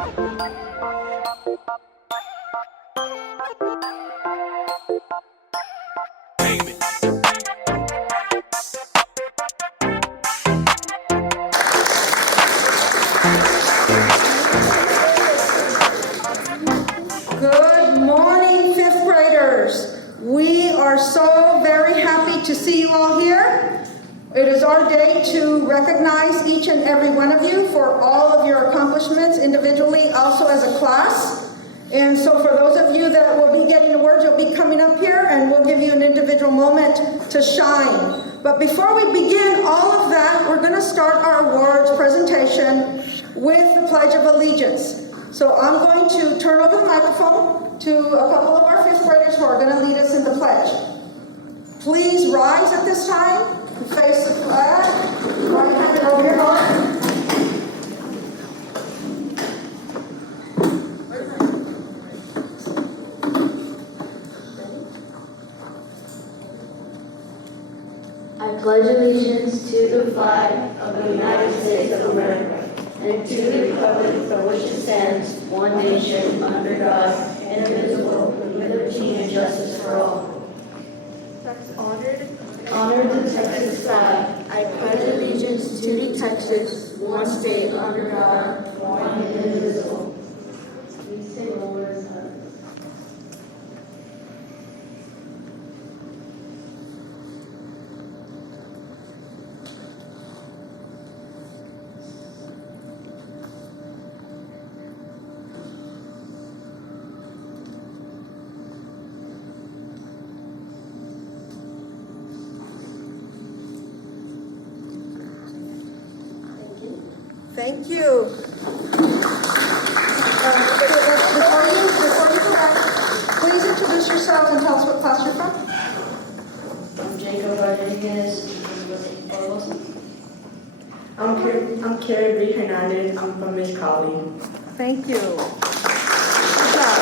Good morning, fifth graders. We are so very happy to see you all here. It is our day to recognize each and every one of you for all of your accomplishments individually, also as a class. And so for those of you that will be getting awards, you'll be coming up here and we'll give you an individual moment to shine. But before we begin all of that, we're going to start our awards presentation with the Pledge of Allegiance. So I'm going to turn over the microphone to a couple of our fifth graders who are going to lead us in the pledge. Please rise at this time and face the flag. Right hand over your heart. I pledge allegiance to the flag of the United States of America and to the republic for which it stands, one nation, under God, indivisible, with liberty and justice for all. Honor the Texas flag. I pledge allegiance to Texas, one state, under God, one indivisible. We say the Lord's name. Thank you. Before you go back, please introduce yourselves and tell us what class you're from. I'm Jacob Rodriguez. I'm Carrie Bree Hernandez. I'm from Miss Colley. Thank you. Good job.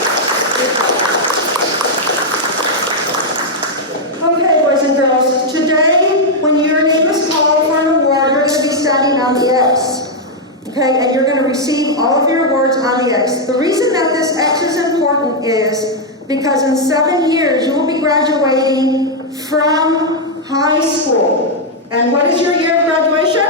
Okay, boys and girls, today when your name is called for an award, you're going to be standing on the X. Okay, and you're going to receive all of your awards on the X. The reason that this X is important is because in 7 years you will be graduating from high school. And what is your year of graduation?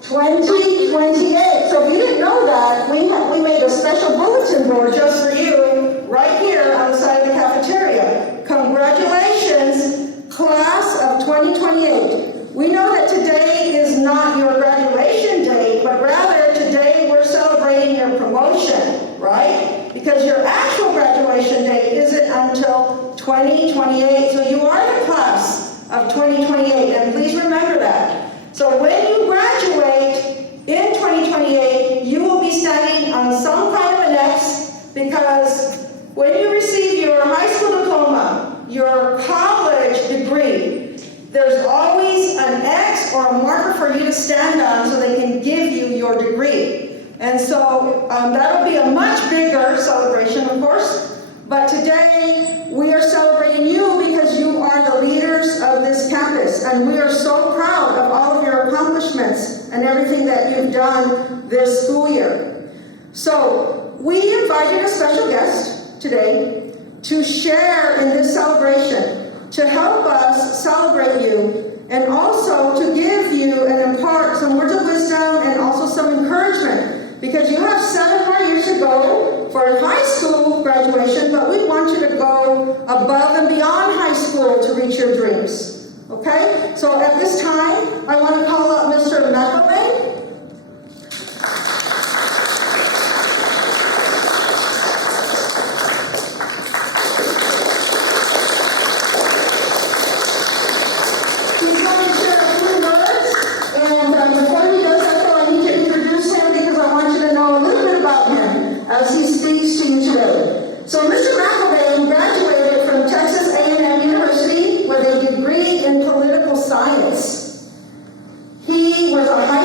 2028. So if you didn't know that, we made a special bulletin board just for you right here on the side of the cafeteria. Congratulations, class of 2028. We know that today is not your graduation day, but rather today we're celebrating your promotion, right? Because your actual graduation date isn't until 2028. So you are the class of 2028, and please remember that. So when you graduate in 2028, you will be standing on some kind of an X, because when you receive your high school diploma, your college degree, there's always an X or a marker for you to stand on so they can give you your degree. And so that'll be a much bigger celebration, of course. But today, we are celebrating you because you are the leaders of this campus. And we are so proud of all of your accomplishments and everything that you've done this school year. So we invited a special guest today to share in this celebration, to help us celebrate you, and also to give you and impart some words of wisdom and also some encouragement, because you have 7 more years to go for high school graduation, but we want you to go above and beyond high school to reach your dreams. Okay? So at this time, I want to call up Mr. McElvain. So Mr. McElvain graduated from Texas A&M University with a degree in political science. He was a high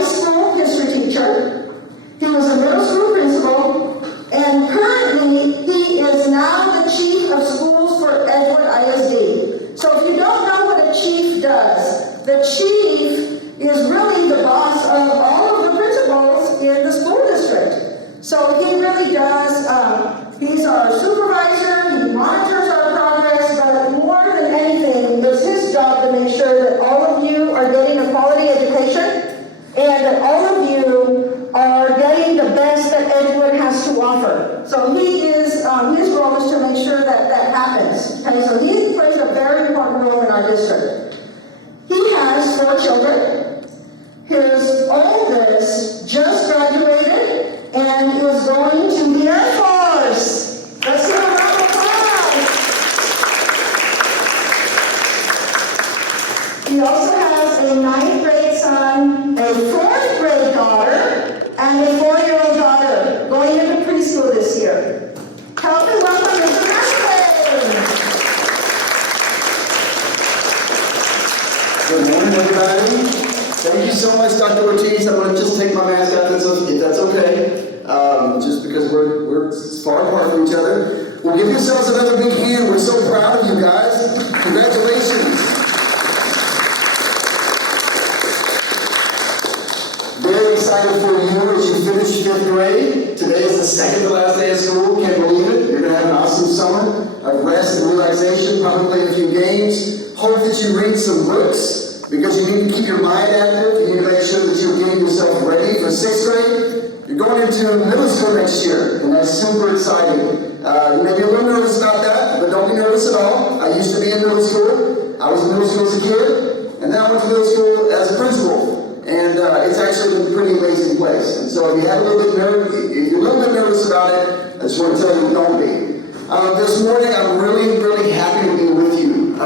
glad that all of you are getting the best that Edgewood has to offer. So he is, his role is to make sure that that happens. Okay, so he plays a very important role in our district. He has 4 children. His oldest just graduated and is going to the Air Force. Let's give a round of applause. He also has a 9th grade son, a 4th grade daughter, and a 4-year-old daughter going into preschool this year. Help me welcome Mr. Mashley. Good morning, everybody. Thank you so much, Dr. Ortiz. I'm going to just take my mask off if that's okay, just because we're far apart from each other. Well, give yourselves another big hand. We're so proud of you guys. Congratulations. Very excited for you as you finish 5th grade. Today is the second to last day of school. Can't believe it. You're going to have an awesome summer of rest and relaxation, probably play a few games. Hope that you read some books, because you need to keep your mind active. You need to make sure that you're getting yourself ready for 6th grade. You're going into middle school next year, and that's super exciting. You may be a little nervous about that, but don't be nervous at all. I used to be in middle school. I was in middle school as a kid, and then I went to middle school as a principal. And it's actually a pretty amazing place. And so if you have a little bit if you're a little bit nervous about it, I just want to tell you, don't be. This morning, I'm really, really happy to be with you.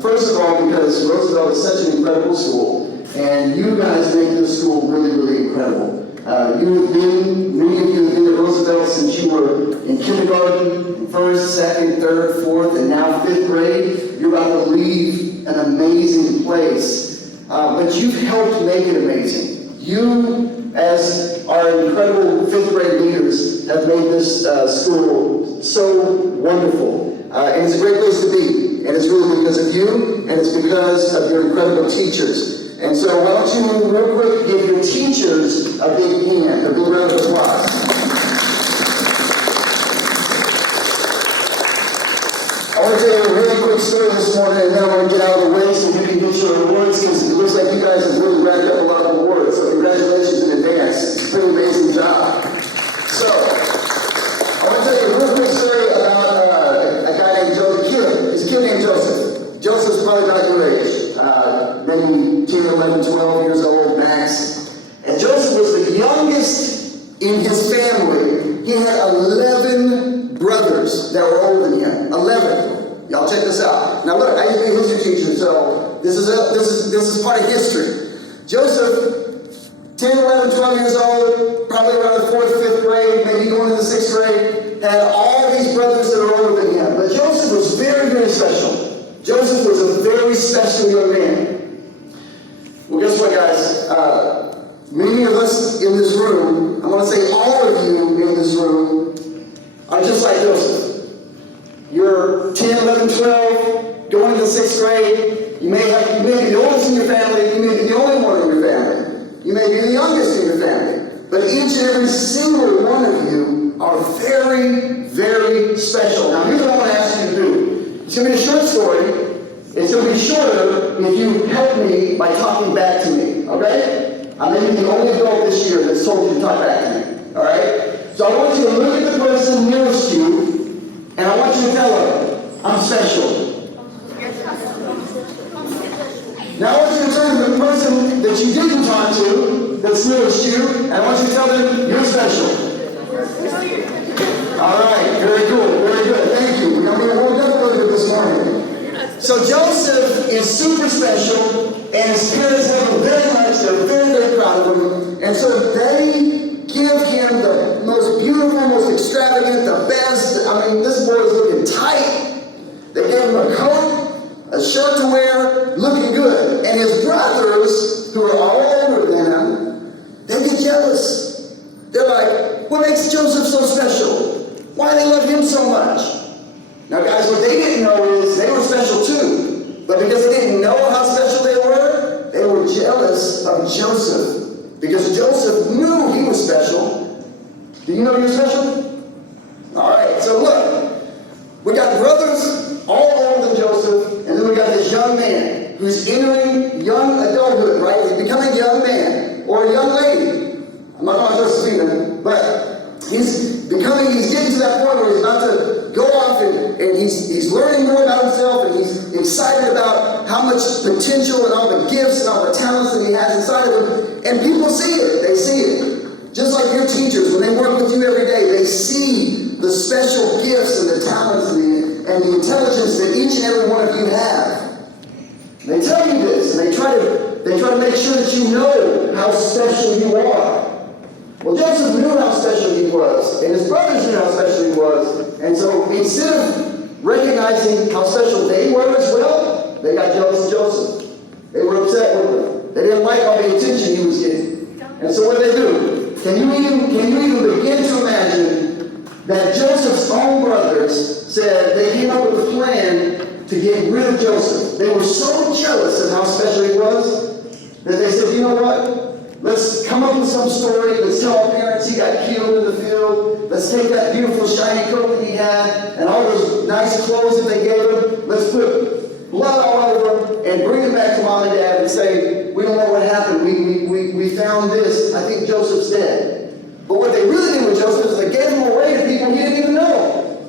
First of all, because Roosevelt is such an incredible school, and you guys make this school really, really incredible. Many of you have been at Roosevelt since you were in kindergarten, 1st, 2nd, 3rd, 4th, and now 5th grade. You're about to leave an amazing place, but you've helped make it amazing. You, as our incredible 5th grade leaders, have made this school so wonderful. And it's a great place to be. And it's really because of you, and it's because of your incredible teachers. And so why don't you, real quick, give your teachers a big hand, a big round of applause. I want to tell you a really quick story this morning, and then I want to get out of the way so you can get your awards, because it looks like you guys have really racked up a lot of awards. So congratulations in advance. It's a pretty amazing job. So, I want to tell you a real quick story about a guy named Joseph. Joseph's probably not your age, maybe 10, 11, 12 years old, max. And Joseph was the youngest in his family. He had 11 brothers that were older than him. 11. Y'all check this out. Now look, I used to be a history teacher, so this is part of history. Joseph, 10, 11, 12 years old, probably around the 4th, 5th grade, maybe going into the 6th grade, had all these brothers that are older than him. But Joseph was very, very special. Joseph was a very special young man. Well, guess what, guys? Many of us in this room, I want to say all of you in this room, are just like Joseph. You're 10, 11, 12, going into the 6th grade. You may be the oldest in your family. You may be the only one in your family. You may be the youngest in your family. But each and every single one of you are very, very special. Now, here's what I want to ask you to do. It's going to be a short story. It's going to be shorter if you help me by talking back to me, okay? I may be the only adult this year that's told you to talk back to me, all right? So I want you to look at the person nearest you, and I want you to tell her, I'm special. Now I want you to turn to the person that you didn't talk to, that's nearest you, and I want you to tell them, you're special. All right, very cool, very good, thank you. We're going to be warmed up a little bit this morning. So Joseph is super special, and his parents love him very much. They're very, very proud of him. And so they give him the most beautiful, most extravagant, the best. I mean, this boy is looking tight. They gave him a coat, a shirt to wear, looking good. And his brothers, who are all older than him, they get jealous. They're like, what makes Joseph so special? Why do they love him so much? Now, guys, what they didn't know is they were special too. But because they didn't know how special they were jealous of Joseph. Because Joseph knew he was special. Do you know you're special? All right, so look. We got brothers all older than Joseph, and then we got this young man who's entering young adulthood, right? He's becoming a young man or a young lady. I'm not calling Josephina, but he's getting to that point where he's about to go off and he's learning more about himself, and he's excited about how much potential and all the gifts and all the talents that he has inside of him. And people see it. They see it. Just like your teachers, when they work with you every day, they see the special gifts and the talents and the intelligence that each and every one of you have. They tell you this, and they try to make sure that you know how special you are. Well, Joseph knew how special he was, and his brothers knew how special he was. And so instead of recognizing how special they were as well, they got jealous of Joseph. They were upset with him. They didn't like all the attention he was getting. And so what did they do? Can you even begin to imagine that Joseph's own brothers said they came up with a plan to get rid of Joseph? They were so jealous of how special he was that they said, you know what? Let's come up with some story. Let's tell our parents he got killed in the field. Let's take that beautiful shiny coat that he had and all those nice clothes that they gave him. Let's put blood all over him and bring him back to mom and dad and say, we don't know what happened. We found this. I think Joseph's dead. But what they really did with Joseph is they gave him away to people he didn't even know.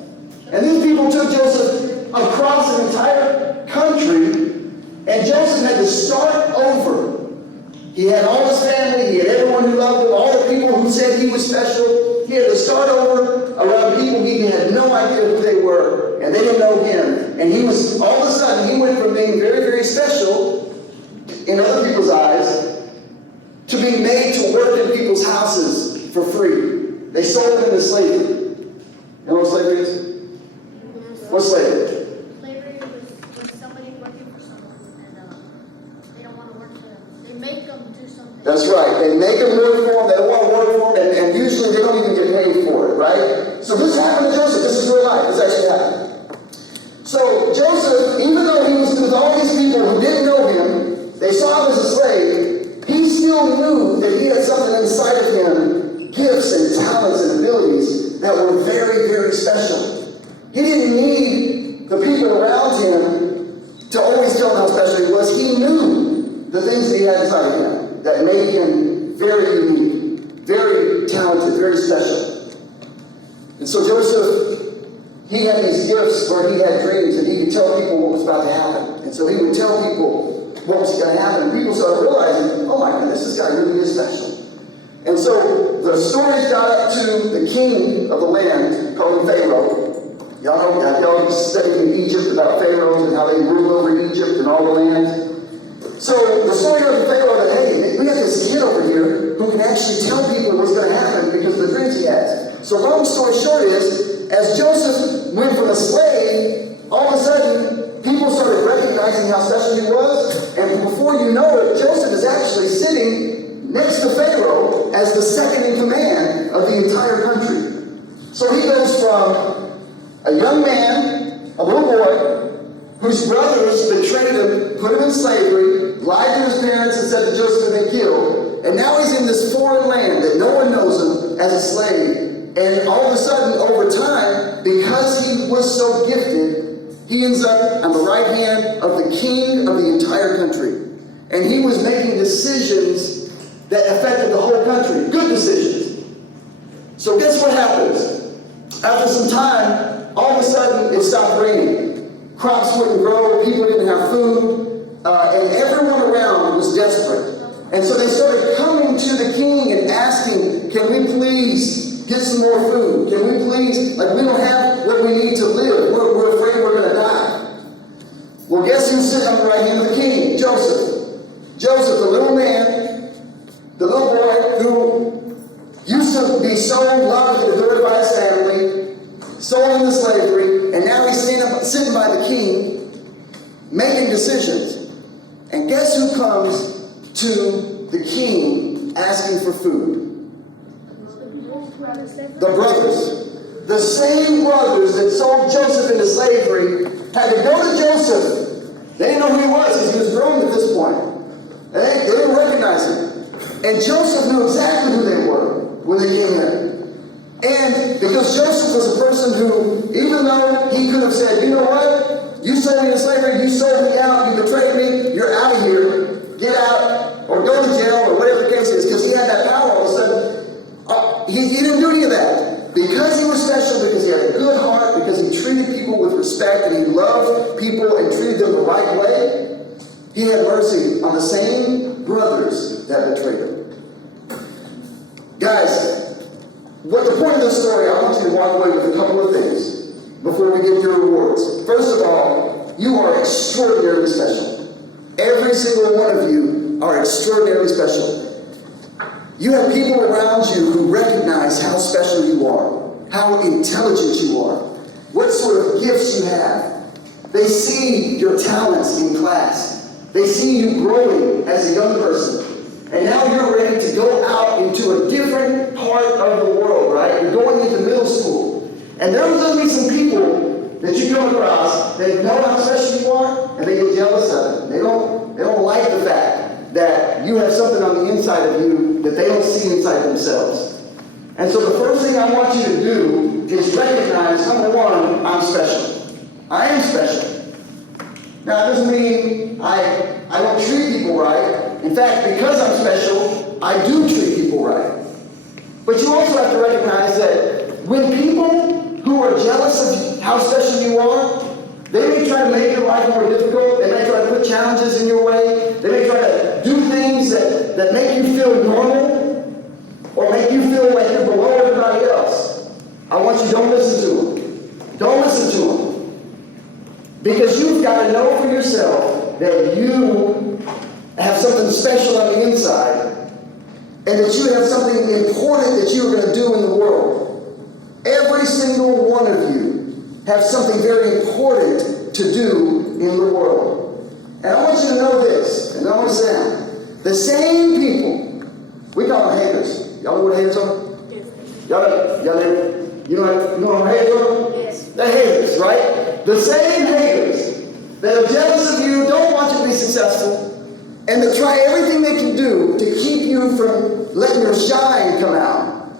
And these people took Joseph across an entire country, and Joseph had to start over. He had all his family, he had everyone who loved him, all the people who said he was special. He had to start over around people he had no idea who they were, and they didn't know him. And he was, all of a sudden, he went from being very, very special in other people's eyes to being made to work in people's houses for free. They sold him into slavery. You know what slavery is? What's slavery? Slavery was somebody working for someone, and they don't want to work for them. They make them do something. That's right. They make them work for them. They don't want to work for them, and usually they don't even get paid for it, right? So this happened to Joseph. This is real life. This actually happened. So Joseph, even though he was with all these people who didn't know him, they saw him as a slave, he still knew that he had something inside of him, gifts and talents and abilities that were very, very special. He didn't need the people around him to always tell him how special he was. He knew the things that he had inside of him that made him very unique, very talented, very special. And so Joseph, he had these gifts where he had dreams and he could tell people what was about to happen. And so he would tell people what was going to happen. And people started realizing, oh my goodness, this guy really is special. And so the stories got up to the king of the land, called him Pharaoh. Y'all studied in Egypt about pharaohs and how they ruled over Egypt and all the land. So the story goes to Pharaoh that, hey, we got this kid over here who can actually tell people what's going to happen because of the dreams he has. So long story short is, as Joseph went from a slave, all of a sudden, people started recognizing how special he was, and before you know it, Joseph is actually sitting next to Pharaoh as the second in command of the entire country. So he goes from a young man, a little boy, whose brothers betrayed him, put him in slavery, lied to his parents and said that Joseph had been killed, and now he's in this foreign land that no one knows him as a slave. And all of a sudden, over time, because he was so gifted, he ends up on the right hand of the king of the entire country. And he was making decisions that affected the whole country, good decisions. So guess what happens? After some time, all of a sudden, it stopped raining. Crops wouldn't grow, people didn't have food, and everyone around was desperate. And so they started coming to the king and asking, can we please get some more food? Can we please, we don't have what we need to live. We're afraid we're going to die. Well, guess who's sitting on the right hand of the king? Joseph. Joseph, the little man, the little boy who used to be so loved and adored by his family, sold into slavery, and now he's sitting by the king, making decisions. And guess who comes to the king asking for food? The brothers. The same brothers that sold Joseph into slavery had to go to Joseph. They didn't know who he was because he was grown at this point. They didn't recognize him. And Joseph knew exactly who they were when they came in. And because Joseph was a person who, even though he could have said, you know what? You sold me into slavery, you sold me out, you betrayed me, you're out of here, get out, or go to jail, or whatever the case is, because he had He didn't do any of that. Because he was special, because he had a good heart, because he treated people with respect, and he loved people and treated them the right way, he had mercy on the same brothers that betrayed him. Guys, what the point of this story, I want you to walk away with a couple of things before we get to your rewards. First of all, you are extraordinarily special. Every single one of you are extraordinarily special. You have people around you who recognize how special you are, how intelligent you are, what sort of gifts you have. They see your talents in class. They see you growing as a young person. And now you're ready to go out into a different part of the world, right? You're going into middle school. And there's going to be some people that you come across that know how special you are, and they get jealous of it. They don't like the fact that you have something on the inside of you that they don't see inside themselves. And so the first thing I want you to do is recognize, number one, I'm special. I am special. Now, it doesn't mean I don't treat people right. In fact, because I'm special, I do treat people right. But you also have to recognize that when people who are jealous of how special you are, they may try to make your life more difficult. They may try to put challenges in your way. They may try to do things that make you feel normal or make you feel like you're below everybody else. I want you, don't listen to them. Don't listen to them. Because you've got to know for yourself that you have something special on the inside and that you have something important that you're going to do in the world. Every single one of you have something very important to do in the world. And I want you to know this, and I want to say that the same people, we call them haters. Y'all know what haters are? You know what haters are? Yes. They're haters, right? The same haters that are jealous of you, don't want you to be successful, and that try everything they can do to keep you from letting your shine come out.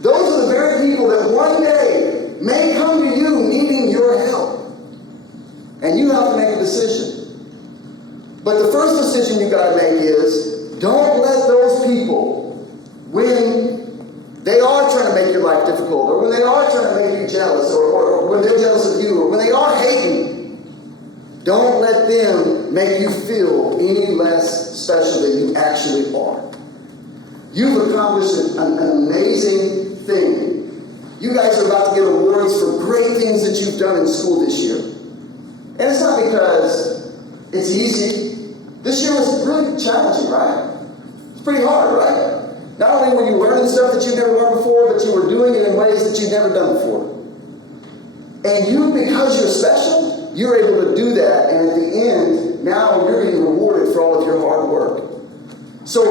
Those are the very people that one day may come to you needing your help. And you have to make a decision. But the first decision you got to make is, don't let those people, when they are trying to make your life difficult, or when they are trying to make you jealous, or when they're jealous of you, or when they are hating, don't let them make you feel any less special than you actually are. You've accomplished an amazing thing. You guys are about to get awards for great things that you've done in school this year. And it's not because it's easy. This year was really challenging, right? It's pretty hard, right? Not only were you learning stuff that you've never learned before, but you were doing it in ways that you've never done before. And you, because you're special, you're able to do that. And at the end, now you're getting rewarded for all of your hard work. So,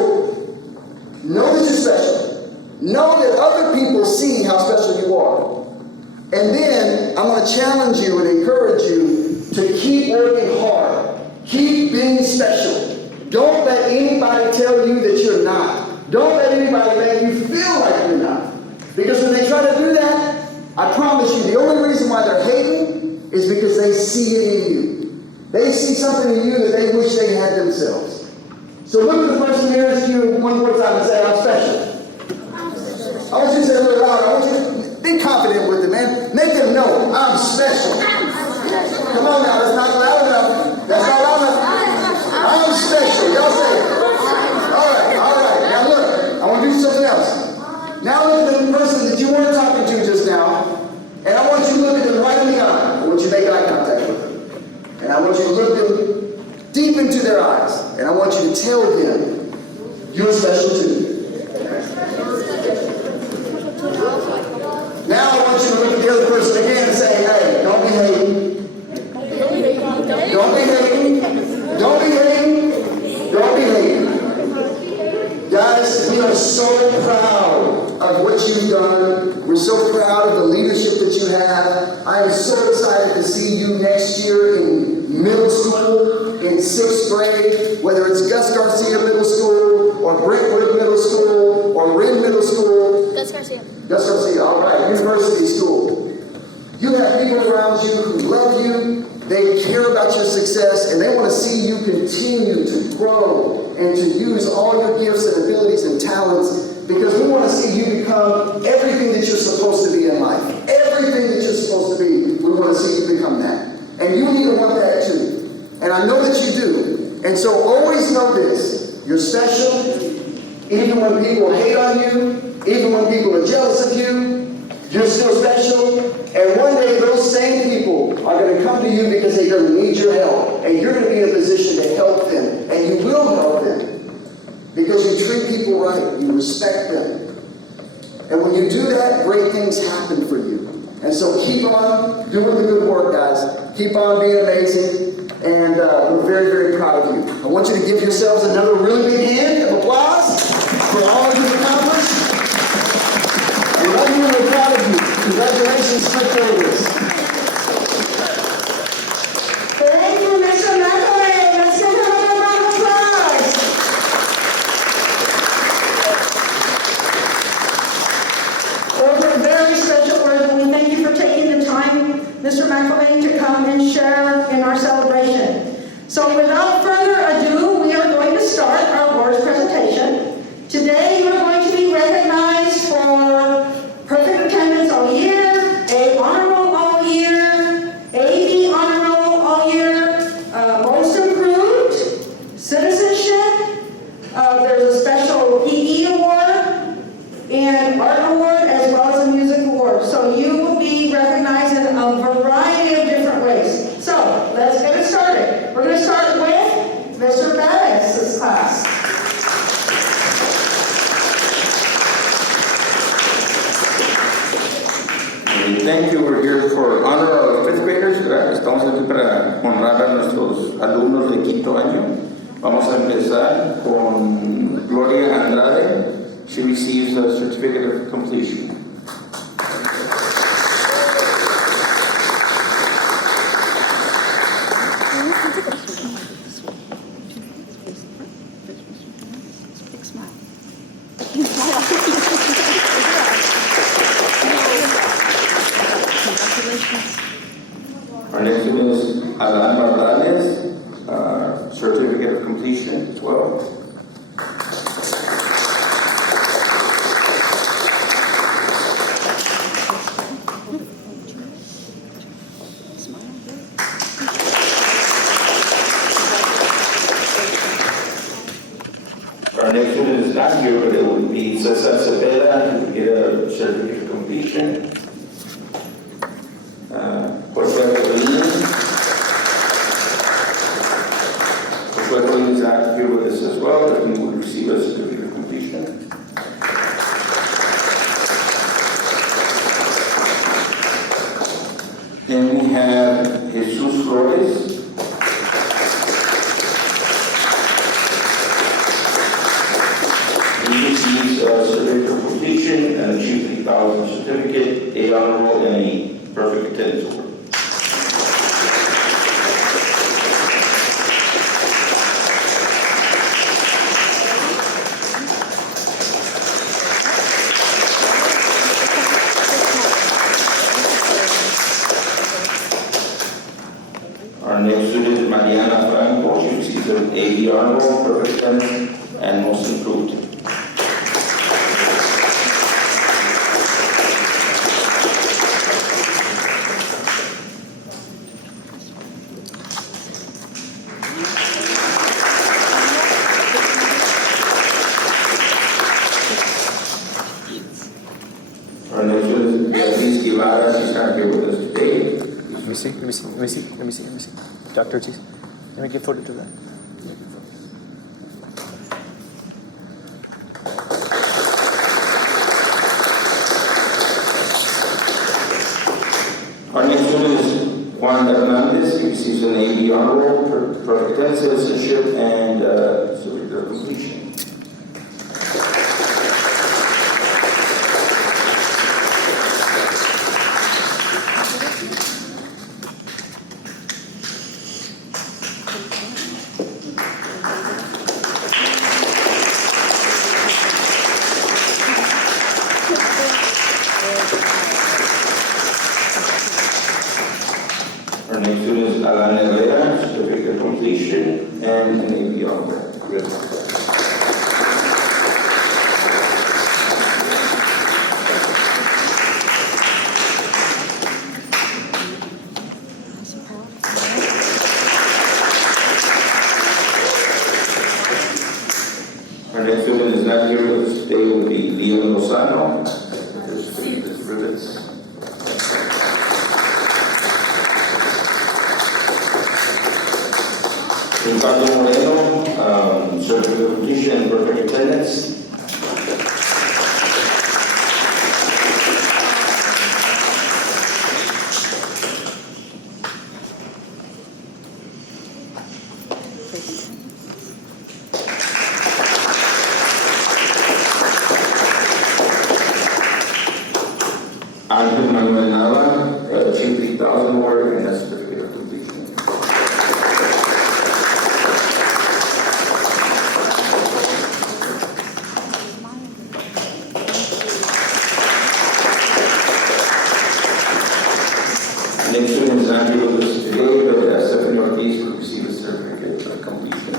know that you're special. Know that other people see how special you are. And then I'm going to challenge you and encourage you to keep working hard. Keep being special. Don't let anybody tell you that you're not. Don't let anybody make you feel like you're not. Because when they try to do that, I promise you, the only reason why they're hating is because they see it in you. They see something in you that they wish they had themselves. So look at the person nearest to you one more time and say, I'm special. I want you to say it really loud. I want you to be confident with it, man. Make them know I'm special. Come on now, that's not loud enough. That's not loud enough. I'm special. Y'all say it. All right. Now look, I want to do something else. Now look at the person that you weren't talking to just now, and I want you to look at them right in the eye. I want you to make eye contact with them. And I want you to look them deep into their eyes. And I want you to tell them you're special too. Now I want you to look at the other person again and say, hey, don't be hating. Don't be hating. Don't be hating. Don't be hating. Guys, we are so proud of what you've done. We're so proud of the leadership that you have. I am so excited to see you next year in middle school, in 6th grade, whether it's Gus Garcia Middle School, or Brentwood Middle School, or Wren Middle School. Gus Garcia. Gus Garcia, all right, university school. You have people around you who love you, they care about your success, and they want to see you continue to grow and to use all your gifts and abilities and talents, because we want to see you become everything that you're supposed to be in life. Everything that you're supposed to be, we want to see you become that. And you need to want that too. And I know that you do. And so always know this. You're special. Even when people hate on you, even when people are jealous of you, you're still special. And one day those same people are going to come to you because they're going to need your help. And you're going to be in a position to help them. And you will help them. Because you treat people right. You respect them. And when you do that, great things happen for you. And so keep on doing the good work, guys. Keep on being amazing. And we're very, very proud of you. I want you to give yourselves another really big hand of applause for all you've accomplished. We love you and we're proud of you. Congratulations, Swift Rovers. Thank you, Mr. McElwain. Let's give him a round of applause. Those are very special words, and we thank you for taking the time, Mr. McElwain, to come and share in our celebration. So without further ado, we are going to start our awards presentation. Today, you are going to be recognized for perfect attendance all year, A honor roll all year, AB honor roll all year, most improved, citizenship, there's a special PE award, and art award, as well as a music award. So you will be recognized in a variety of different ways. So let's get it started. We're going to start with Mr. Bettis' class. Thank you. We're here for honor of fifth graders. Estamos aquí para honrar a nuestros alumnos de quinto año. Vamos a empezar con Gloria Andrade. She receives a certificate of completion. Our next one is Alan Bardales, certificate of completion as well. Our next one is not here, but it would be Cesar Cepeda, who would get a certificate of completion. Josué is not here with us as well, but he will receive a certificate of completion. Then we have Jesus Flores. He receives a certificate of completion and achieved 3,000 certificate, A honor roll, and a perfect attendance award. Our next student is Mariana Franco. She receives an A honor roll, perfect attendance, and most improved. Our next one is Beatriz Guevara. She's not here with us today. Let me see. Dr. Ortiz, let me give photo to that. Our next one is Juan Hernandez. He receives an A honor roll for perfect attendance, citizenship, and certificate of completion. Our next student is Alan Herrera, certificate of completion, and an A honor roll. Lozano, his rivets. Ricardo Moreno, certificate of completion and perfect attendance. Ángel Manuel Nava, Chief 3000 award and a certificate of completion. Next student is Angelo Lucido, but Stephen Northeast will receive a certificate of completion.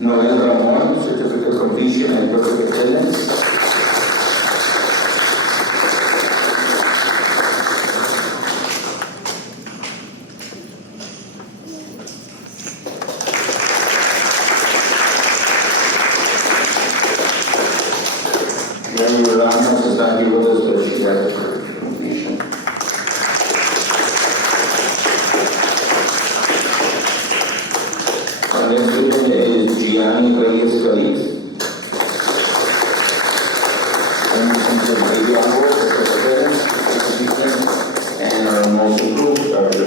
Noel Ramon, certificate of completion and perfect attendance. Mary Ramos is not here with us, but she has a certificate of completion. Our next student is Gianni Reyes Feliz. And our most improved Dr.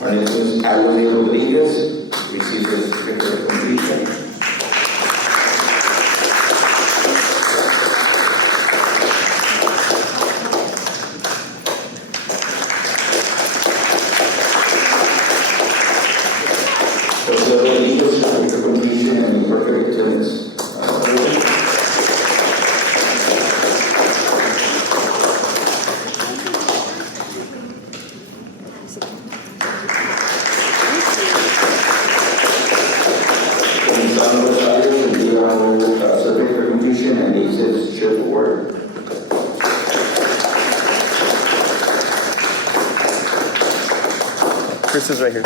Our next is Alvin Rodriguez, receives a certificate of completion. Jose Rodriguez, certificate of completion and perfect attendance. Gonzalo Rosales will be on certificate of completion and he says share the word. Chris is right here.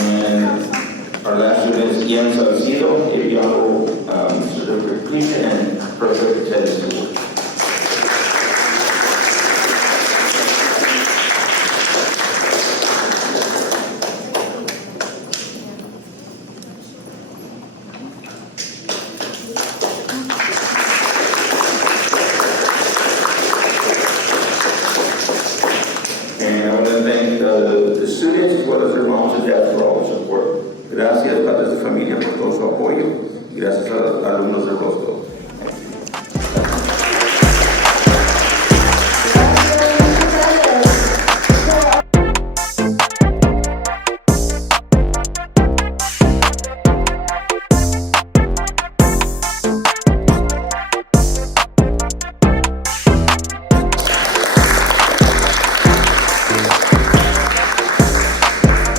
And our last student is Ian Salcido, if you have certificate of completion and perfect attendance. And I want to thank the students as well as their moms and dads for all the support. Gracias, padres de familia, por todo su apoyo. Y gracias a los alumnos del Rostro.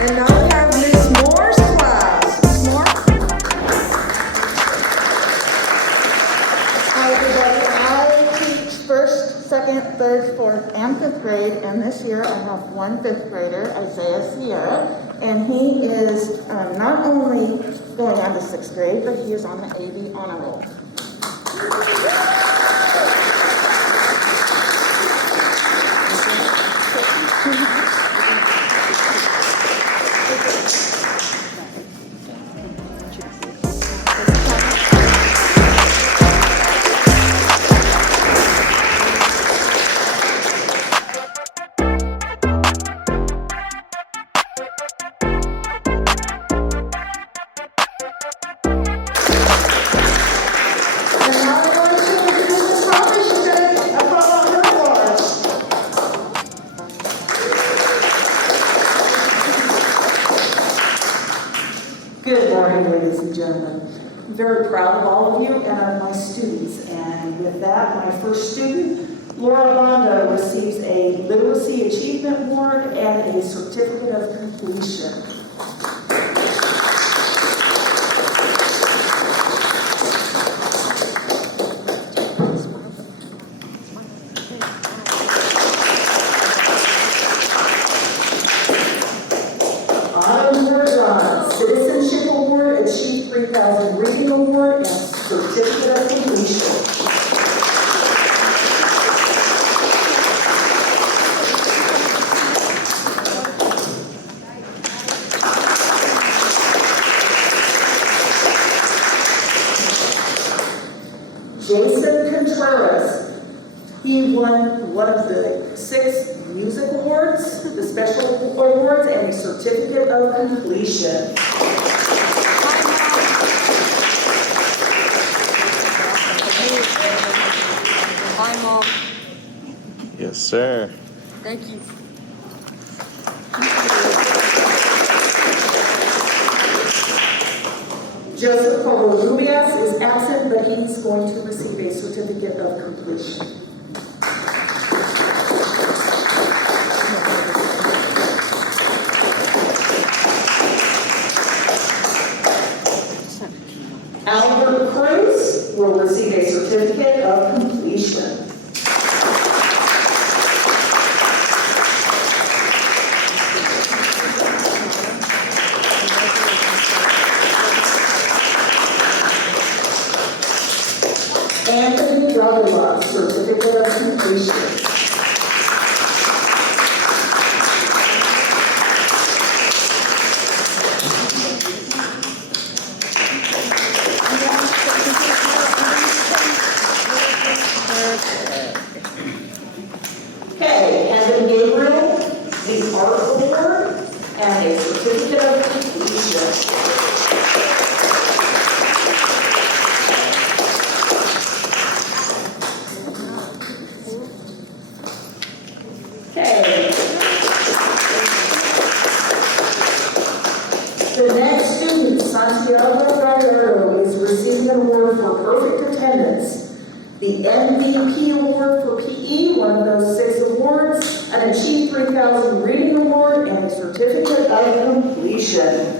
And now we have Miss Moore's class. Miss Moore? Hi, everybody. I teach first, second, third, fourth, and fifth grade, and this year I have one fifth grader, Isaiah Sierra, and he is not only going on to sixth grade, but he is on the AV honor roll. And now we're going to and I'm very proud of all of you and of my students. And with that, my first student, Laura Bondo, receives a Literacy Achievement Award and a Certificate of Completion. Citizenship Award, Achieve 3000 Reading Award, and Certificate of Completion. Jason Contreras, he won one of the 6 music awards, the special awards, and a Certificate of Completion. Hi, Mom. Yes, sir. Thank you. Joseph Covarrubias is absent, but he's going to receive a Certificate of Completion. Albert Cruz will receive a Certificate of Completion. Anthony Davila, Certificate of Completion. Okay, Evan Gabriel, the Art Award, and a Certificate of Completion. Okay. The next student, Santiago Guerrero, is receiving an award for perfect attendance, the MVP Award for PE, one of those 6 awards, an Achieve 3000 Reading Award, and a Certificate of Completion.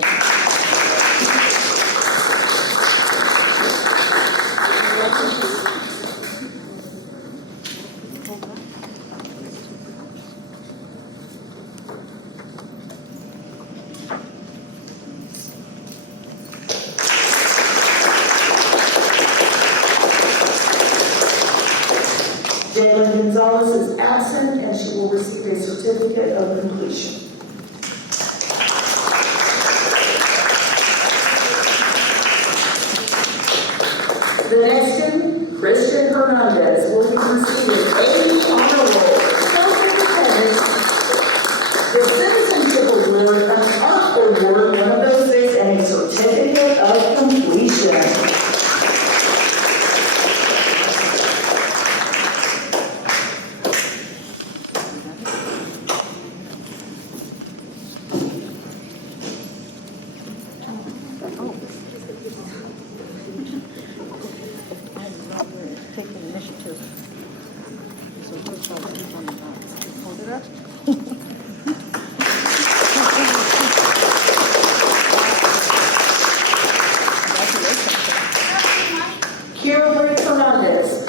Jalen Gonzalez is absent, and she will receive a Certificate of Completion. The next student, Christian Hernandez, will be receiving a honor roll, perfect attendance, the Citizenship Award, an Art Award, one of those 6, and a Certificate of Completion.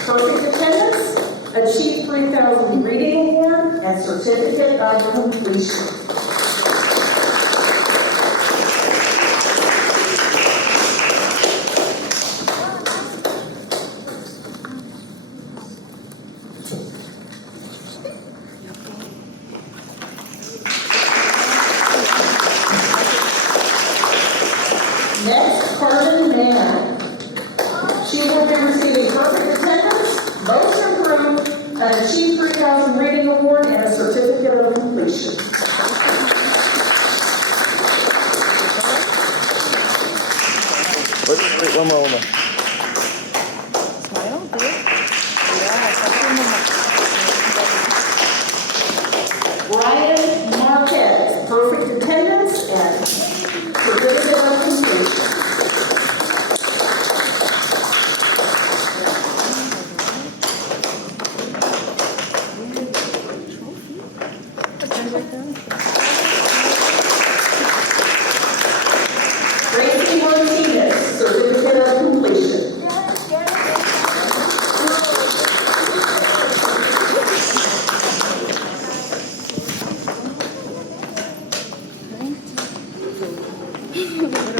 Perfect attendance, Achieve 3000 Reading Award, and Certificate of Completion. Next, Carmen Mann. She will be receiving perfect attendance, most improved, an Achieve 3000 Reading Award, and a Certificate of Completion. Wait, one more. Smile, do it. Yeah, Brian Marquez, perfect attendance and Certificate of Completion. Tracy Martinez, certificate of completion.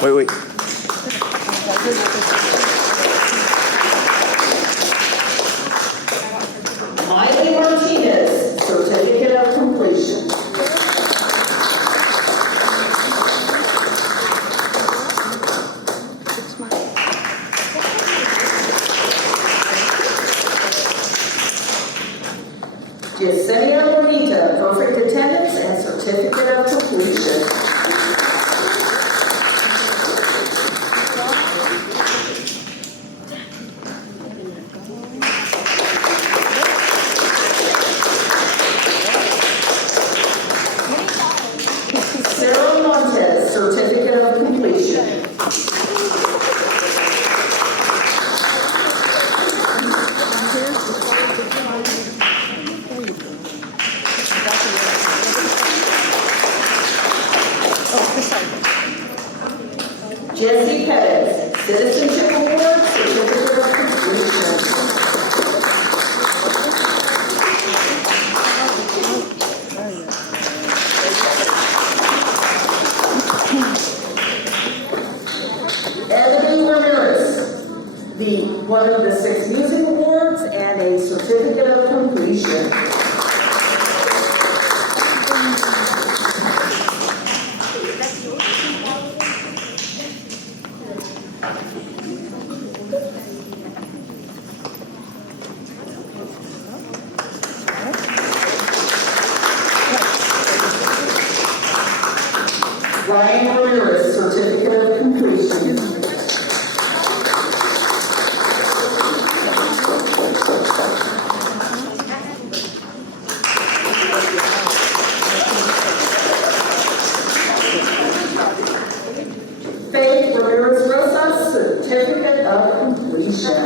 Wait. Miley Martinez, certificate of completion. Yesenia Bonita, perfect attendance and certificate of completion. Sarah Montez, certificate of completion. Jesse Pettis, citizenship award, certificate of completion. Ebony Ramirez, one of the 6 music awards and a certificate of completion. Ryan Ramirez, certificate of completion. Faith Ramirez Rosas, certificate of completion.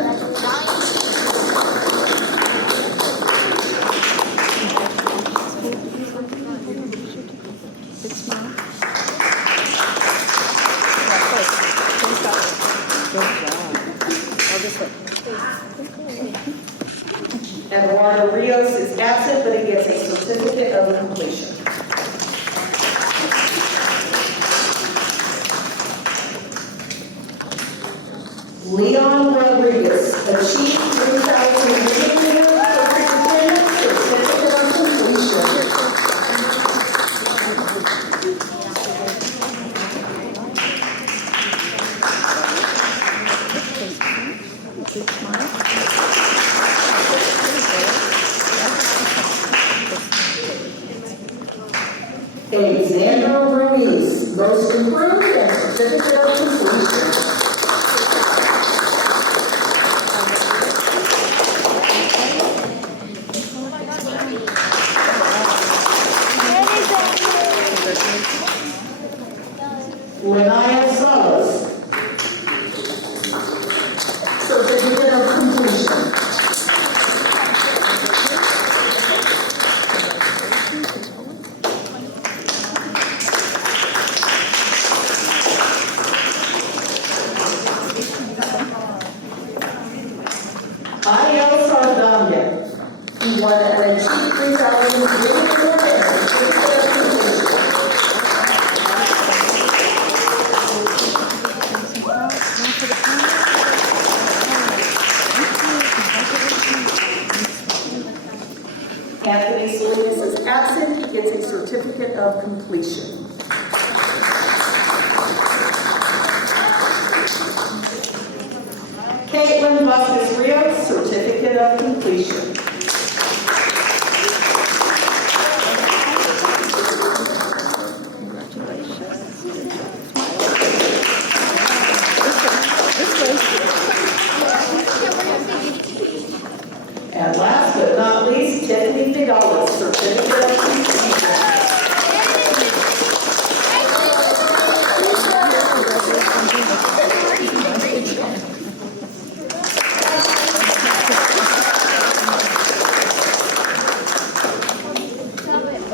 Eduardo Rios is absent, but he gets a certificate of completion. Leon Rodriguez, achieved 3,000 certificate of completion. Alexander Ruiz, most improved and certificate of completion. Lenaya Salas, certificate of completion. Ariel Sardania, he won an achieved 3,000 award and certificate of completion. Anthony Salinas is absent, he gets a certificate of completion. Caitlin Vasquez Rios, certificate of completion. And last but not least, Tiffany Fidalgo, certificate of completion.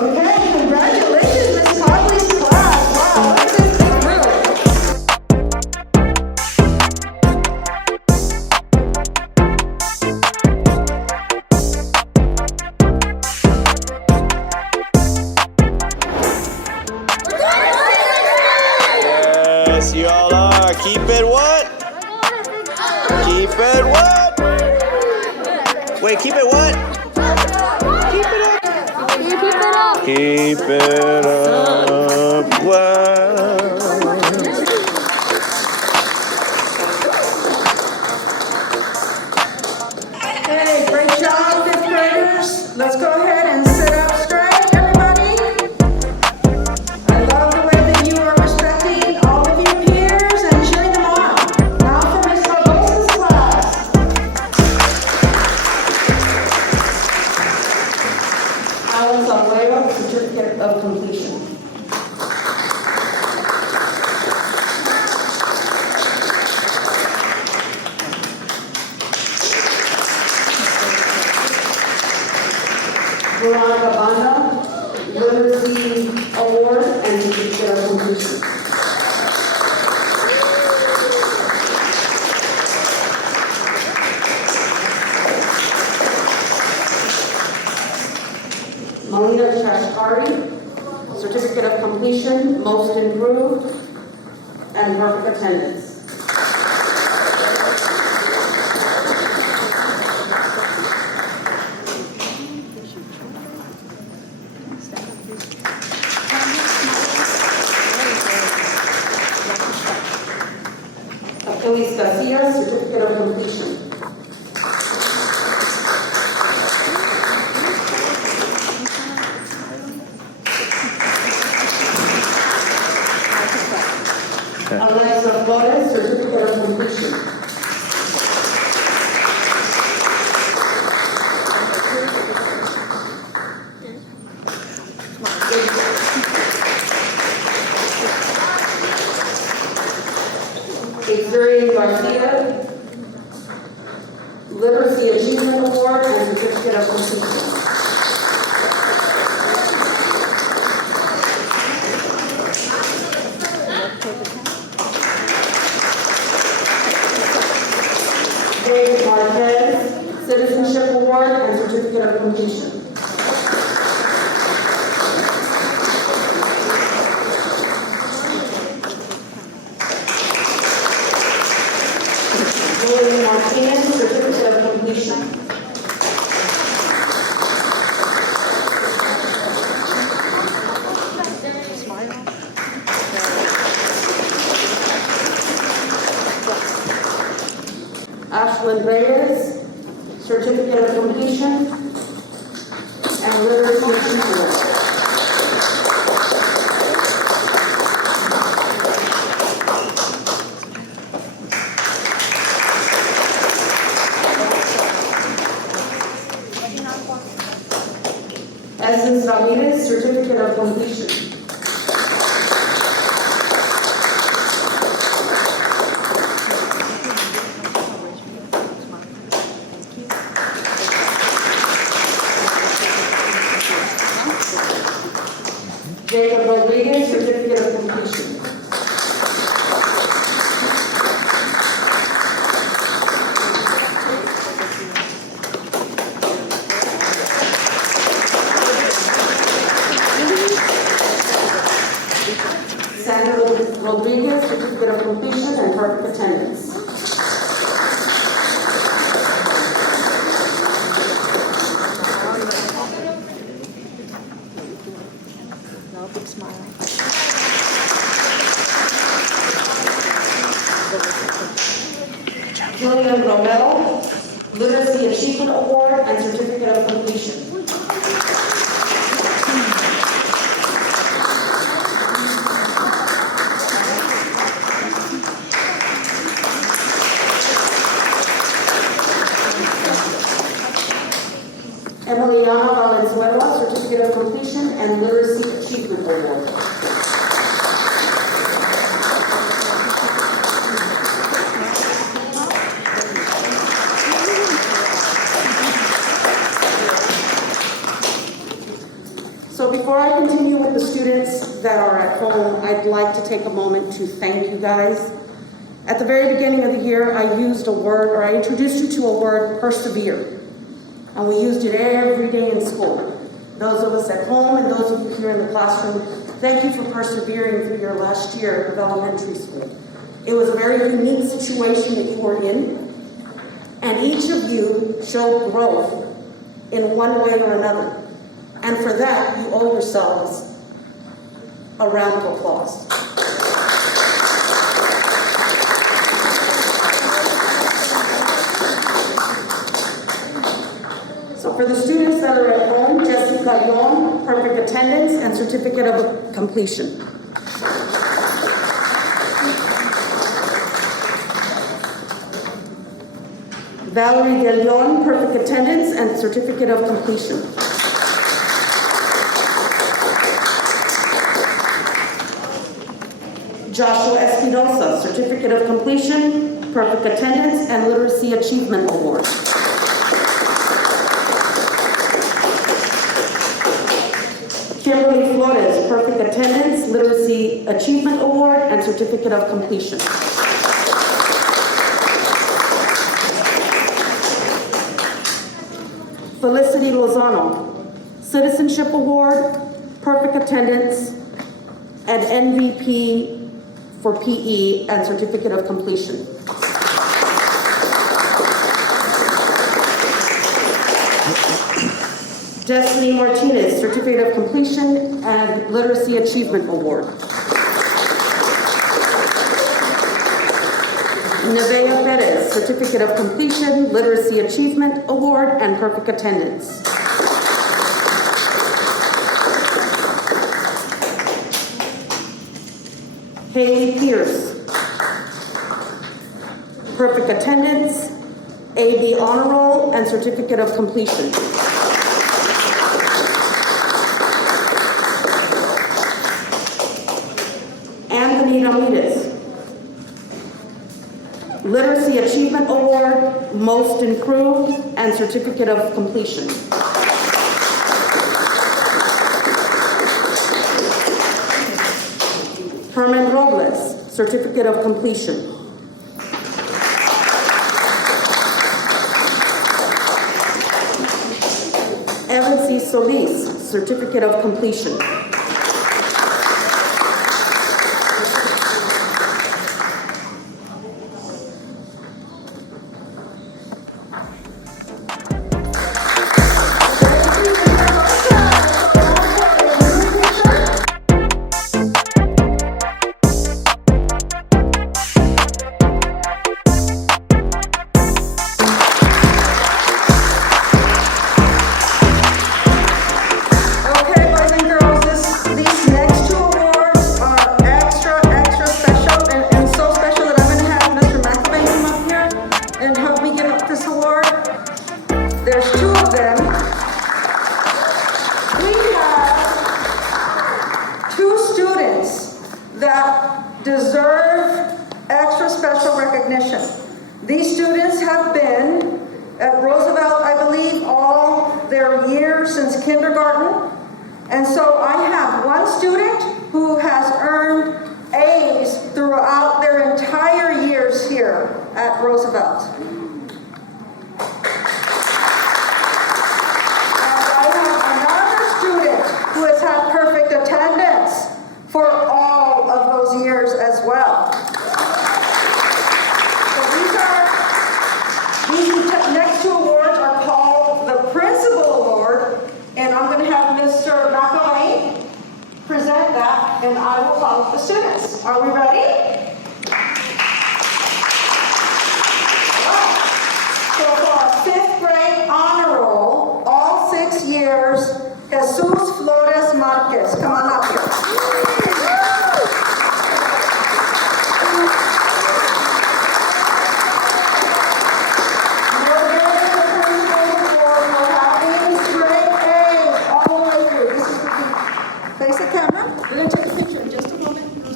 Okay, congratulations. Yes, you all are. Keep it what? Keep it what? Wait, keep it what? Keep it up. Keep it up. What? Hey, great job, fifth graders. Let's go ahead and sit up straight, everybody. I love the way that you are respecting all of your peers and cheering them on. Now for Ms. Barbosa's class. Alex Aguero, certificate of completion. Veronica Banda, Literacy Award and Certificate of Completion. Melina Chashkari, Certificate of Completion, Most Improved, and Perfect Attendance. Achilles Garcia, Certificate of Completion. Alexa Flores, Certificate of Completion. Xavier Garcia, Literacy Achievement Award and Certificate of Completion. David Marquez, Citizenship Award and Certificate of Completion. Julian Martinez, Certificate of Completion. Ashlyn Reyes, Certificate of Completion and Literacy Achievement Award. Essence Ramirez, Certificate of Completion. Jacob Rodriguez, Certificate of Completion. Sandra Rodriguez, Certificate of Completion and Perfect Attendance. Julian Romero, Literacy Achievement Award and Certificate of Completion. Emiliana Valenzuela, Certificate of Completion and Literacy Achievement Award. So before I continue with the students that are at home, I'd like to take a moment to thank you guys. At the very beginning of the year, I used a word, or I introduced you to a word, persevere. And we used it every day in school. Those of us at home and those of you here in the classroom Thank you for persevering through your last year of elementary school. It was a very unique situation that you were in, and each of you showed growth in one way or another. And for that, you owe yourselves a round of applause. So for the students that are at home, Jessica Young, perfect attendance and certificate of completion. Valerie De Leon, perfect attendance and certificate of completion. Joshua Espinosa, certificate of completion, perfect attendance and literacy achievement award. Kimberly Flores, perfect attendance, literacy achievement award and certificate of completion. Felicity Lozano, Citizenship Award, perfect attendance, and MVP for PE and certificate of completion. Destiny Martinez, certificate of completion and literacy achievement award. Nevaeh Perez, certificate of completion, literacy achievement award, and perfect attendance. Haley Pierce, perfect attendance, AB honor roll, and certificate of completion. Anthony Ramirez, Literacy Achievement Award, Most Improved, and certificate of completion. Herman Robles, certificate of completion. Evan C. Solis, certificate of completion.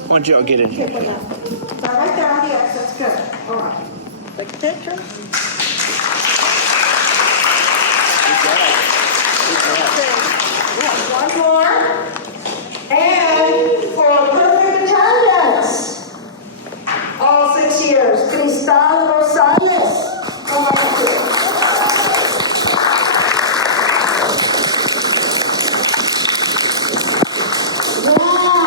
Once y'all get in here. Right there on the X, that's good. All right. Take a picture. One more. And for perfect attendance, all 6 years, Cristal Rosales. Come on here. Wow.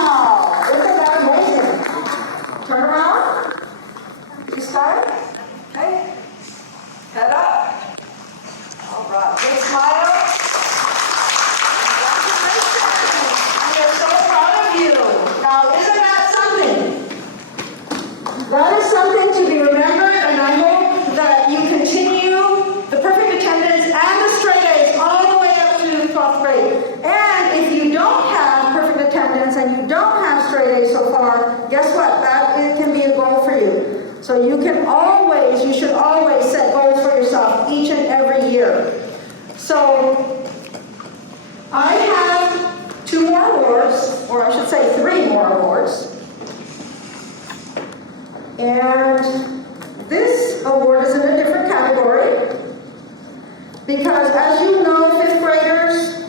great. And if you don't have perfect attendance and you don't have straight A's so far, guess what? It can be a goal for you. So you should always set goals for yourself each and every year. So I have 2 more awards, or I should say 3 more awards. And this award is in a different category because, as you know, 5th graders,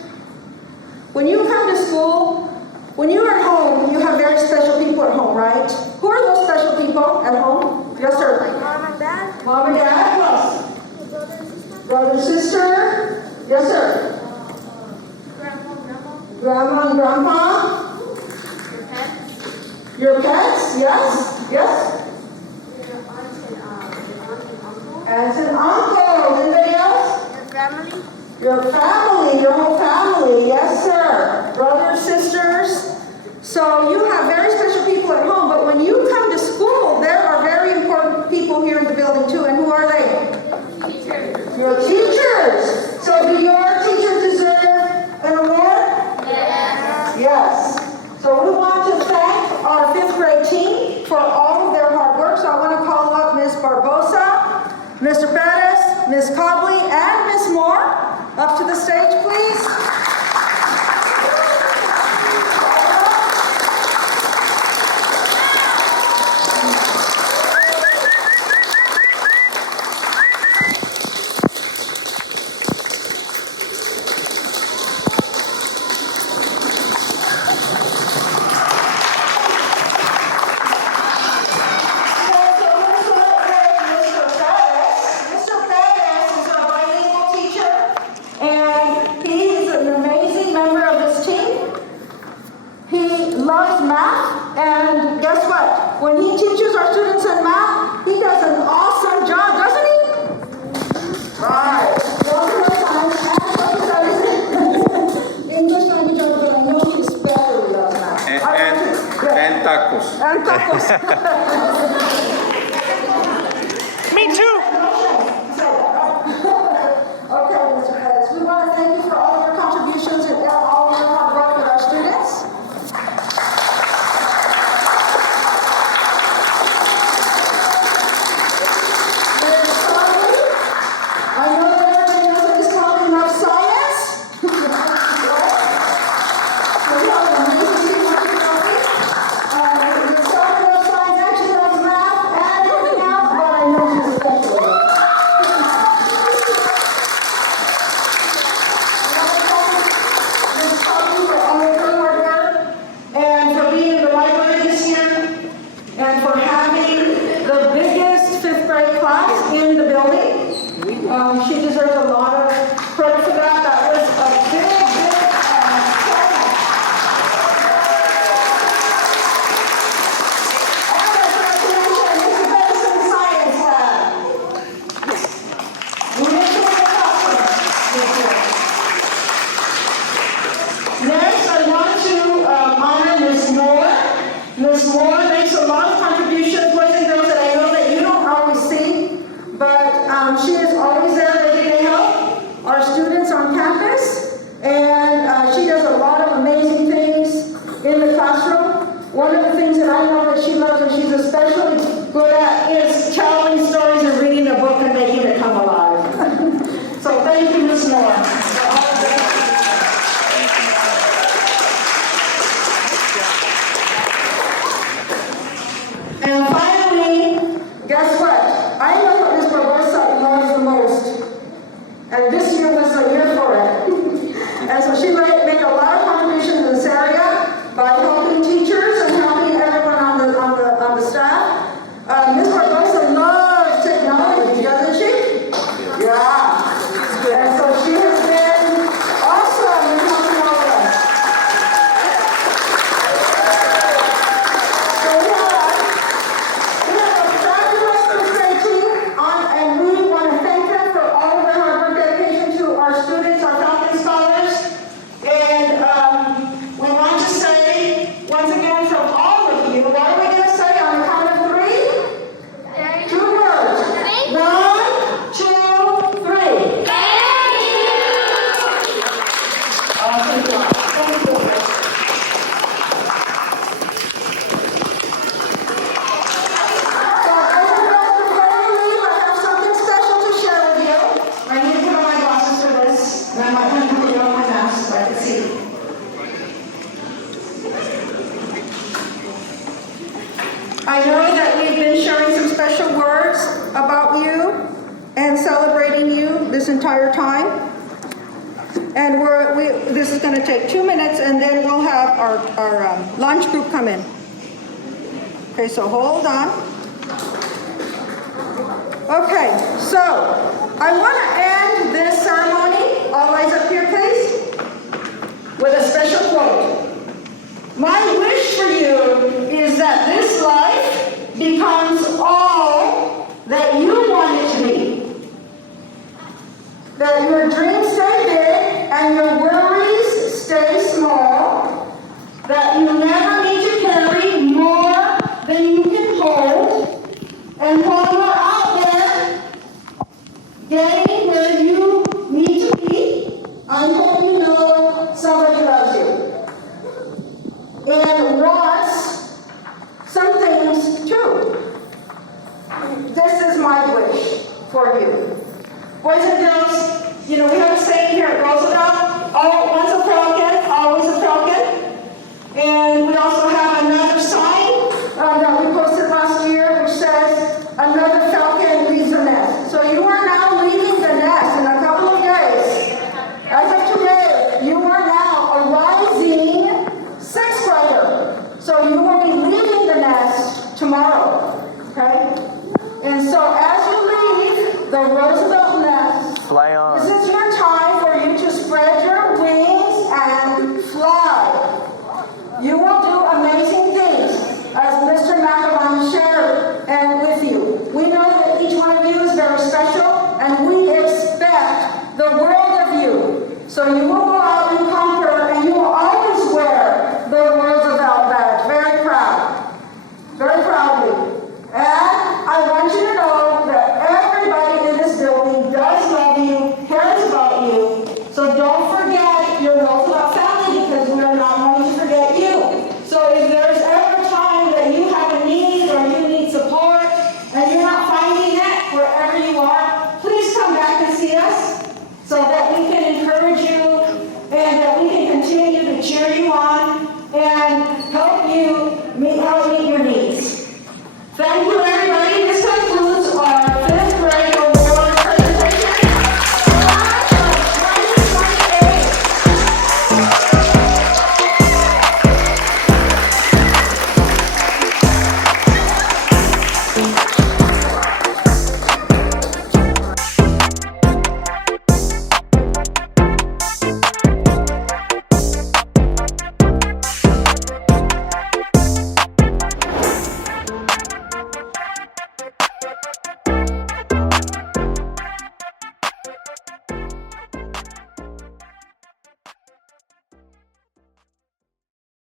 when you come to school, when you're at home, you have very special people at home, right? Who are those special people at home? Yes, sir. Like mom and dad. Mom and dad, who else? Brother, sister. Yes, sir. Grandma, grandma. Grandma and grandpa. Your pets. Your pets, yes, yes. Your aunt and uncle. Aunts and uncles. Anybody else? Your family. Your family, your whole family, yes, sir. Brothers, sisters. So you have very special people at home, but when you come to school, there are very important people here in the building too. And who are they? Teachers. Your teachers. So do your teachers deserve an award? Yes. Yes. So we want to thank our 5th grade team for all of their hard work. So I want to call up Ms. Barbosa, Mr. Perez, Ms. Cobley, and Ms. Moore up to the stage, please. Loves math, and guess what? When he teaches our students in math, he does an awesome job, doesn't he? Right. English language, but I know he's better with math. And tacos. And tacos. Me too. Okay, Mr. Pettis, we want to thank you for all of your contributions and all your hard work with our students. She deserves a lot of credit for that. That was a big Next, I want to honor Ms. Moore. Ms. Moore makes a lot of contributions, boys and girls, that I know that you don't always see, but she is always there ready to help our students on campus, and she does a lot of amazing things in the classroom. One of the things that I know that she loves and she's especially good at is telling stories and reading a book and making it come alive. So thank you, Ms. Moore. And finally, guess what? I know what Ms. Barbosa loves the most. And this year was the year for it. And so she made a lot of contributions in this area by helping teachers and helping everyone on the staff. Ms. Barbosa loves you all. Thank you. So, as we go before we leave, I have something special to share with you. I need to put on my glasses for this, and I might want to put on my mask so I can see. I know that we've been sharing some special words about you and celebrating you this entire time. And this is going to take 2 minutes, and then we'll have our lunch group come in. Okay, so hold on. Okay, so I want to end this ceremony, all eyes up here please, with a special quote. My wish for you is that this life becomes all that you want it to be. That your dreams stay big and your worries stay small. That you never need to carry more than you can hold. And while you're out there getting where you need to be, I'm letting you know somebody loves you and wants some things too. This is my wish for you. Boys and girls, you know, we have a saying here at Roosevelt, once a Falcon, always a Falcon. And we also have another sign that we posted last year which says, another Falcon leaves the nest. So you are now leaving the nest in a couple of days. As of today, you are now a rising sixth grader. So you will be leaving the nest tomorrow, okay? And so as you leave the Roosevelt nest, Fly on. this is your time for you to spread your wings and fly. You will do amazing things, as Mr. McElvine shared and with you. We know that each one of you is very special, and we expect the world of you. So you will go out and conquer, and you will always wear the Roosevelt badge. Very proud. Very proudly. And I want you to know that everybody in this building does love you, cares about you. So don't forget your Roosevelt family, because we are not going to forget you. So if there's ever a time that you have a need or you need support and you're not finding it wherever you are, please come back and see us so that we can encourage you and that we can continue to cheer you on and help you